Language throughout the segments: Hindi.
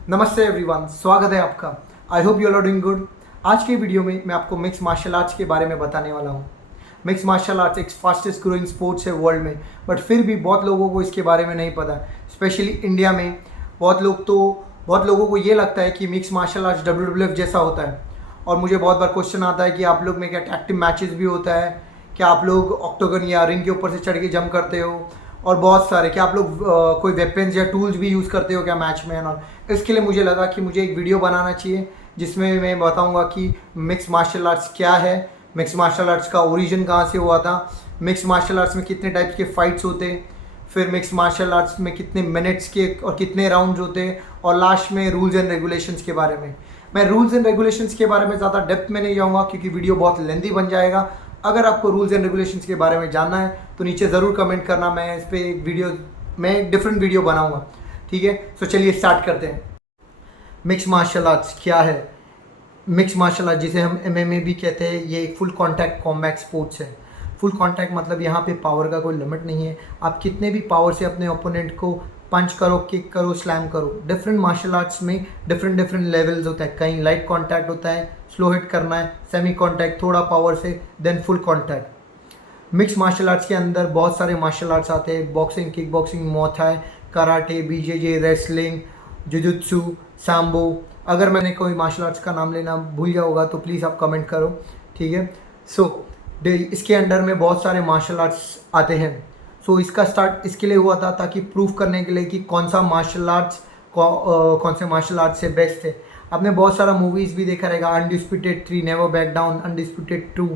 नमस्ते एवरीवन, स्वागत है आपका। I hope you are doing good. आज की वीडियो में मैं आपको मिक्स मार्शल आर्ट्स के बारे में बताने वाला हूँ। मिक्स मार्शल आर्ट्स एक फास्टेस्ट ग्रोइंग स्पोर्ट्स है वर्ल्ड में, बट फिर भी बहुत लोगों को इसके बारे में नहीं पता। स्पेशली इंडिया में बहुत लोगों को ये लगता है कि मिक्स मार्शल आर्ट्स WWF जैसा होता है। और मुझे बहुत बार क्वेश्चन आता है कि आप लोग में क्या टैग टीम मैचेस भी होता है, क्या आप लोग ऑक्टोगन या रिंग के ऊपर से चढ़ के जंप करते हो, और बहुत सारे क्या आप लोग कोई वेपन्स या टूल्स भी यूज़ करते हो क्या मैच में। और इसके लिए मुझे लगा कि मुझे एक वीडियो बनाना चाहिए जिसमें मैं बताऊंगा कि मिक्स मार्शल आर्ट्स क्या है, मिक्स मार्शल आर्ट्स का ओरिजिन कहाँ से हुआ था, मिक्स मार्शल आर्ट्स में कितने टाइप्स के फाइट्स होते हैं, फिर मिक्स मार्शल आर्ट्स में कितने मिनट्स के और कितने राउंड्स होते हैं, और लास्ट में रूल्स एंड रेगुलेशंस के बारे में। मैं रूल्स एंड रेगुलेशंस के बारे में ज़्यादा डेप्थ में नहीं जाऊँगा क्योंकि वीडियो बहुत लेंदी बन जाएगा। अगर आपको रूल्स एंड रेगुलेशंस के बारे में जानना है तो नीचे ज़रूर कमेंट करना, मैं इस पर एक डिफरेंट वीडियो बनाऊँगा। ठीक है, तो चलिए स्टार्ट करते हैं। मिक्स मार्शल आर्ट्स क्या है? मिक्स मार्शल आर्ट जिसे हम MMA भी कहते हैं, ये एक फुल कॉन्टैक्ट कॉम्बैट स्पोर्ट्स है। फुल कॉन्टैक्ट मतलब यहाँ पे पावर का कोई लिमिट नहीं है। आप कितने भी पावर से अपने ओपोनेंट को पंच करो, किक करो, स्लैम करो। डिफरेंट मार्शल आर्ट्स में डिफरेंट लेवल्स होता है। कहीं लाइट कॉन्टैक्ट होता है, स्लो हिट करना है, सेमी कॉन्टैक्ट थोड़ा पावर से, then full contact. Mix martial arts के अंदर बहुत सारे मार्शल आर्ट्स आते हैं। Boxing, kick boxing, muay Thai, karate, BJJ, wrestling, jujutsu, sambo. अगर मैंने कोई मार्शल आर्ट्स का नाम लेना भूल गया होगा तो प्लीज़ आप कमेंट करो। ठीक है, इसके अंडर में बहुत सारे मार्शल आर्ट्स आते हैं। इसका स्टार्ट इसके लिए हुआ था ताकि प्रूफ करने के लिए कि कौन से मार्शल आर्ट्स से बेस्ट है। आपने बहुत सारा मूवीज़ भी देखा रहेगा, undisputed 3, never back down, undisputed 2।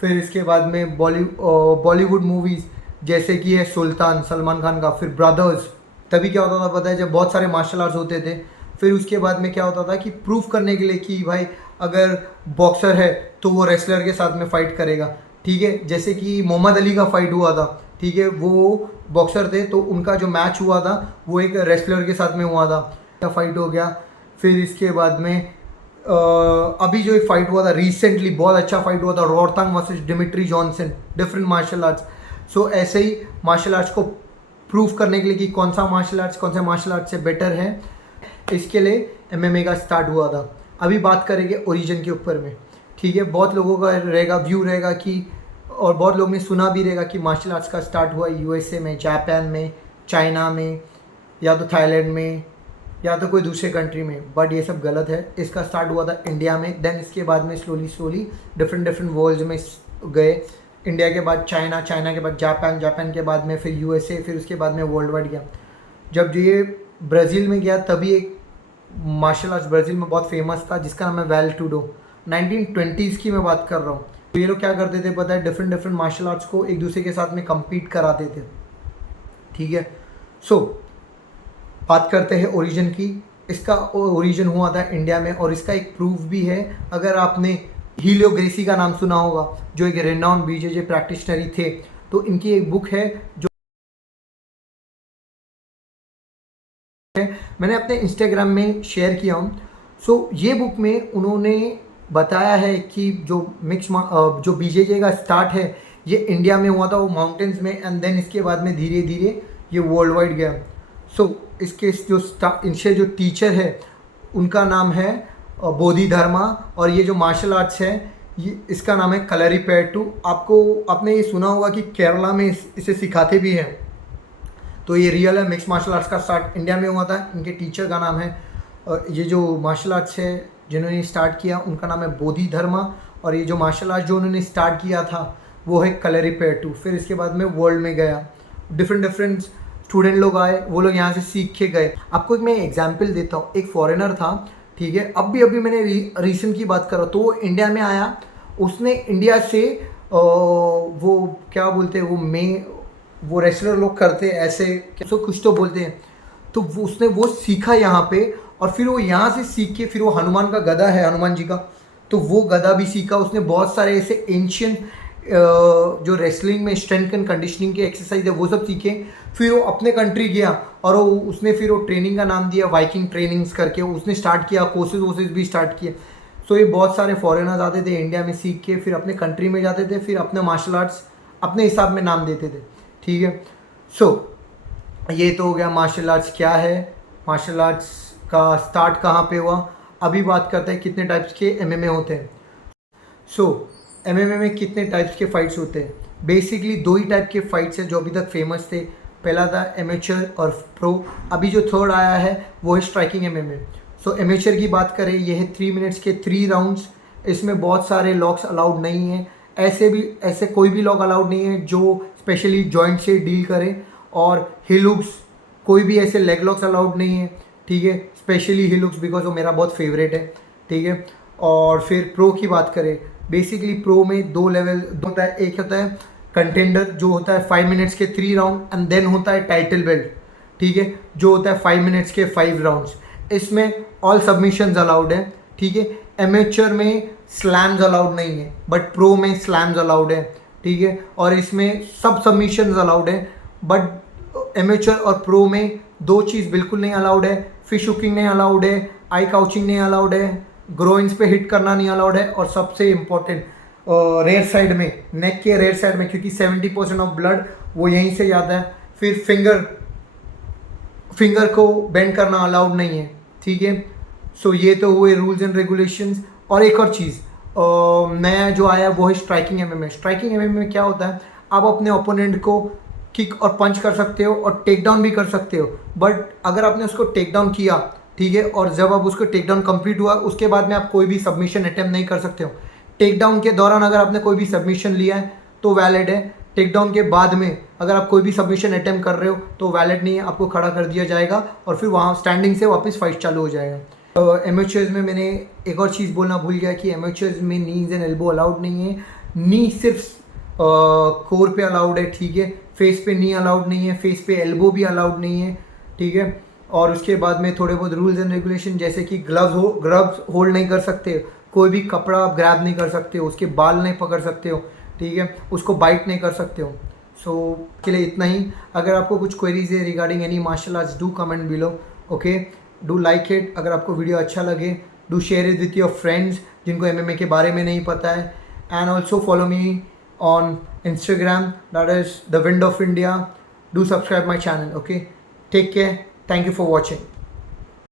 फिर इसके बाद में बॉलीवुड मूवीज़ जैसे कि है सुल्तान, सलमान खान का, फिर ब्रदर्स। तभी क्या होता था पता है, जब बहुत सारे मार्शल आर्ट्स होते थे, फिर उसके बाद में क्या होता था कि प्रूफ करने के लिए कि भाई अगर बॉक्सर है तो वो रेसलर के साथ में फाइट करेगा। ठीक है, जैसे कि मोहम्मद अली का फाइट हुआ था। ठीक है, वो बॉक्सर थे तो उनका जो मैच हुआ था वो एक रेसलर के साथ में हुआ था, फाइट हो गया। फिर इसके बाद में अभी जो एक फाइट हुआ था रिसेंटली, बहुत अच्छा फाइट हुआ था, Rodtang versus Demetrious Johnson, different martial arts. ऐसे ही मार्शल आर्ट्स को प्रूव करने के लिए कि कौन से मार्शल आर्ट्स से बेटर है, इसके लिए MMA का स्टार्ट हुआ था। अभी बात करेंगे ओरिजिन के ऊपर में। ठीक है, बहुत लोगों का व्यू रहेगा कि, और बहुत लोग ने सुना भी रहेगा कि मार्शल आर्ट्स का स्टार्ट हुआ USA में, जापान में, चाइना में, या तो थाईलैंड में, या तो कोई दूसरे कंट्री में। बट ये सब गलत है। इसका स्टार्ट हुआ था इंडिया में, देन इसके बाद में स्लोली डिफरेंट वर्ल्ड में गए। इंडिया के बाद चाइना, चाइना के बाद जापान, जापान के बाद में फिर USA, फिर उसके बाद में वर्ल्ड वाइड गया। जब ये ब्राज़ील में गया तभी एक मार्शल आर्ट्स ब्राज़ील में बहुत फेमस था जिसका नाम है वेल टूडो। 1920s की मैं बात कर रहा हूँ। तो ये लोग क्या करते थे पता है, डिफरेंट मार्शल आर्ट्स को एक दूसरे के साथ में कम्पीट कराते थे। ठीक है, बात करते हैं ओरिजिन की। इसका ओरिजिन हुआ था इंडिया में, और इसका एक प्रूफ भी है। अगर आपने हीलियो ग्रेसी का नाम सुना होगा, जो एक रेनाउंड BJJ प्रैक्टिशनर थे, तो इनकी एक बुक है जो मैंने अपने इंस्टाग्राम में शेयर किया हूँ। ये बुक में उन्होंने बताया है कि जो BJJ का स्टार्ट है ये इंडिया में हुआ था, वो माउंटेन्स में, एंड देन इसके बाद में धीरे धीरे ये वर्ल्ड वाइड गया। इनसे जो टीचर है उनका नाम है बोधि धर्मा, और ये जो मार्शल आर्ट्स है इसका नाम है कलरीपयट्टू। आपने ये सुना होगा कि केरला में इसे सिखाते भी हैं। तो ये रियल है, मिक्स मार्शल आर्ट्स का स्टार्ट इंडिया में हुआ था। इनके टीचर का नाम है, ये जो मार्शल आर्ट्स है जिन्होंने स्टार्ट किया उनका नाम है बोधि धर्मा, और ये जो मार्शल आर्ट्स जो उन्होंने स्टार्ट किया था वो है कलरीपयट्टू। फिर इसके बाद में वर्ल्ड में गया, डिफरेंट स्टूडेंट लोग आए, वो लोग यहाँ से सीख के गए। आपको मैं एग्जाम्पल देता हूँ। एक फॉरेनर था, ठीक है, अभी मैंने रीसेंट की बात कर रहा हूँ, तो वो इंडिया में आया। उसने इंडिया से वो क्या बोलते हैं, वो रेसलर लोग करते हैं ऐसे, कुछ तो बोलते हैं, तो उसने वो सीखा यहाँ पे, और फिर वो यहाँ से सीख के फिर वो हनुमान का गदा है, हनुमान जी का, तो वो गदा भी सीखा उसने। बहुत सारे ऐसे एंशियंट जो रेसलिंग में स्ट्रेंथ एंड कंडीशनिंग के एक्सरसाइज है वो सब सीखे। फिर वो अपने कंट्री गया और उसने फिर वो ट्रेनिंग का नाम दिया वाइकिंग ट्रेनिंग्स करके, उसने स्टार्ट किया, कोर्सेज भी स्टार्ट किए। ये बहुत सारे फॉरेनर्स आते थे इंडिया में सीख के, फिर अपने कंट्री में जाते थे, फिर अपने मार्शल आर्ट्स अपने हिसाब में नाम देते थे। ठीक है, ये तो हो गया मार्शल आर्ट्स क्या है, मार्शल आर्ट्स का स्टार्ट कहाँ पे हुआ। अभी बात करते हैं कितने टाइप्स के एमएमए होते हैं। सो एमएमए में कितने टाइप्स के फाइट्स होते हैं। बेसिकली दो ही टाइप के फाइट्स हैं जो अभी तक फेमस थे। पहला था एमेचर और प्रो। अभी जो थर्ड आया है वो है स्ट्राइकिंग एमएमए। सो एमेचर की बात करें, ये है 3 मिनट्स के 3 राउंड्स। इसमें बहुत सारे लॉक्स अलाउड नहीं हैं। ऐसे कोई भी लॉक अलाउड नहीं है जो स्पेशली जॉइंट से डील करे। और हिलुक्स, कोई भी ऐसे लेग लॉक्स अलाउड नहीं है, ठीक है। स्पेशली हिलुक्स बिकॉज वो मेरा बहुत फेवरेट है, ठीक है। और फिर प्रो की बात करें, बेसिकली प्रो में 2 लेवल होता है। एक होता है कंटेंडर जो होता है 5 मिनट्स के 3 राउंड, एंड देन होता है टाइटल बेल्ट, ठीक है, जो होता है 5 मिनट्स के 5 राउंड्स। इसमें ऑल सबमिशंस अलाउड है, ठीक है। एमेचर में स्लैम्स अलाउड नहीं है, बट प्रो में स्लैम्स अलाउड है, ठीक है। और इसमें सब सबमिशंस अलाउड है, बट एमेचर और प्रो में 2 चीज़ बिल्कुल नहीं अलाउड है। फिश हुकिंग नहीं अलाउड है, आई काउचिंग नहीं अलाउड है, ग्रोइंस पे हिट करना नहीं अलाउड है, और सबसे इम्पोर्टेंट रेयर साइड में, नेक के रेयर साइड में, क्योंकि 70% ऑफ ब्लड वो यहीं से जाता है। फिर फिंगर को बेंड करना अलाउड नहीं है, ठीक है। सो ये तो हुए रूल्स एंड रेगुलेशंस। और एक और चीज़ नया जो आया वो है स्ट्राइकिंग एमएमए। स्ट्राइकिंग एमएमए में क्या होता है, आप अपने ओपोनेंट को किक और पंच कर सकते हो और टेक डाउन भी कर सकते हो। बट अगर आपने उसको टेक डाउन किया, ठीक है, और जब आप उसको टेक डाउन कंप्लीट हुआ उसके बाद में आप कोई भी सबमिशन अटेम्प्ट नहीं कर सकते हो। टेक डाउन के दौरान अगर आपने कोई भी सबमिशन लिया है तो वैलिड है। टेक डाउन के बाद में अगर आप कोई भी सबमिशन अटेम्प्ट कर रहे हो तो वैलिड नहीं है, आपको खड़ा कर दिया जाएगा और फिर वहाँ स्टैंडिंग से वापस फाइट चालू हो जाएगा। एमेचर्स में मैंने एक और चीज़ बोलना भूल गया कि एमेचर्स में नीज एंड एल्बो अलाउड नहीं है। नी सिर्फ कोर पे अलाउड है, ठीक है। फेस पे नी अलाउड नहीं है, फेस पे एल्बो भी अलाउड नहीं है, ठीक है। और उसके बाद में थोड़े बहुत रूल्स एंड रेगुलेशन, जैसे कि ग्लव्स होल्ड नहीं कर सकते, कोई भी कपड़ा आप ग्रैब नहीं कर सकते हो, उसके बाल नहीं पकड़ सकते हो, ठीक है, उसको बाइट नहीं कर सकते हो। सो के लिए इतना ही। अगर आपको कुछ क्वेरीज है regarding any martial arts, do comment below, okay. Do like it. अगर आपको वीडियो अच्छा लगे, do share it with your friends जिनको एमएमए के बारे में नहीं पता है। And also follow me on Instagram, that is the Wind of India. Do subscribe my channel, okay. Take care. Thank you for watching.